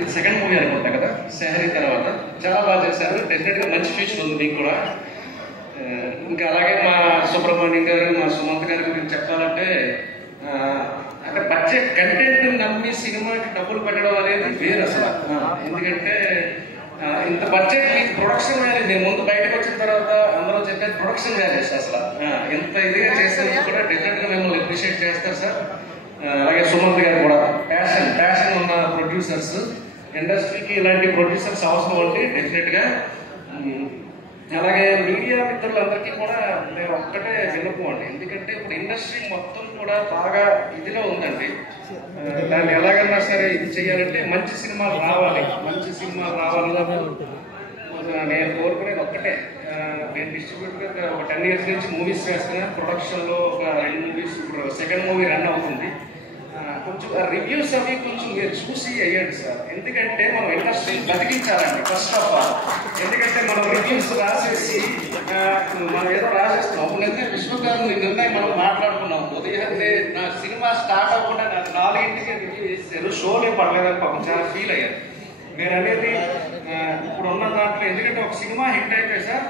ఇది second movie అనుకుంటా కదా సెహరీ తర్వాత. చాలా బాగా చేశారు, డెఫినెట్గా మంచి ఫ్యూచర్ ఉంది మీకు కూడా. ఇంకా అలాగే మా సుబ్రహ్మణ్యం గారు, మా సుమంత్ గారి గురించి చెప్పాలంటే అంటే బడ్జెట్ కంటెంట్ నమ్మి సినిమాకి డబ్బులు పెట్టడం అనేది వేరు అసలు. ఎందుకంటే ఇంత బడ్జెట్ మీకు ప్రొడక్షన్ వాల్యూ, నేను ముందు బయటకు వచ్చిన తర్వాత అందరూ చెప్పేది ప్రొడక్షన్ వాల్యూస్ అసలు ఎంత ఇదిగా చేసినందుకు కూడా డెఫినెట్గా మిమ్మల్ని అప్రిషియేట్ చేస్తారు సార్. అలాగే సుమంత్ గారు కూడా ప్యాషన్ ఉన్న ప్రొడ్యూసర్స్, ఇండస్ట్రీకి ఇలాంటి ప్రొడ్యూసర్స్ అవసరం అంటే డెఫినెట్గా. అలాగే మీడియా మిత్రులందరికీ కూడా నేను ఒక్కటే విన్నపం అండి, ఎందుకంటే ఇప్పుడు ఇండస్ట్రీ మొత్తం కూడా బాగా ఇదిలో ఉందండి. దాన్ని ఎలాగన్నా సరే ఇది చేయాలంటే మంచి సినిమాలు రావాలి. నేను కోరుకునేది ఒక్కటే, నేను డిస్ట్రిబ్యూటర్గా ఒక 10 years నుంచి మూవీస్ చేస్తున్నా. ప్రొడక్షన్లో ఒక 2 movies, ఇప్పుడు సెకండ్ మూవీ రన్ అవుతుంది. కొంచెం రివ్యూస్ అవి కొంచెం మీరు చూసి వేయండి సార్, ఎందుకంటే మనం ఇండస్ట్రీ బతికించాలండి ఫస్ట్ ఆఫ్ ఆల్. ఎందుకంటే మనం రివ్యూస్ రాసేసి మనం ఏదో రాసేస్తున్నాం. అప్పుడైతే విశ్వగారు నిన్న మనం మాట్లాడుకున్నాం, ఉదయాన్నే నా సినిమా స్టార్ట్ అవ్వకుండా నాకు 4ంటికి రివ్యూ చేశారు, షోలే పడలేదని పాపం చాలా ఫీల్ అయ్యారు. నేను అనేది ఇప్పుడు ఉన్న దాంట్లో, ఎందుకంటే ఒక సినిమా హిట్ అయితే సార్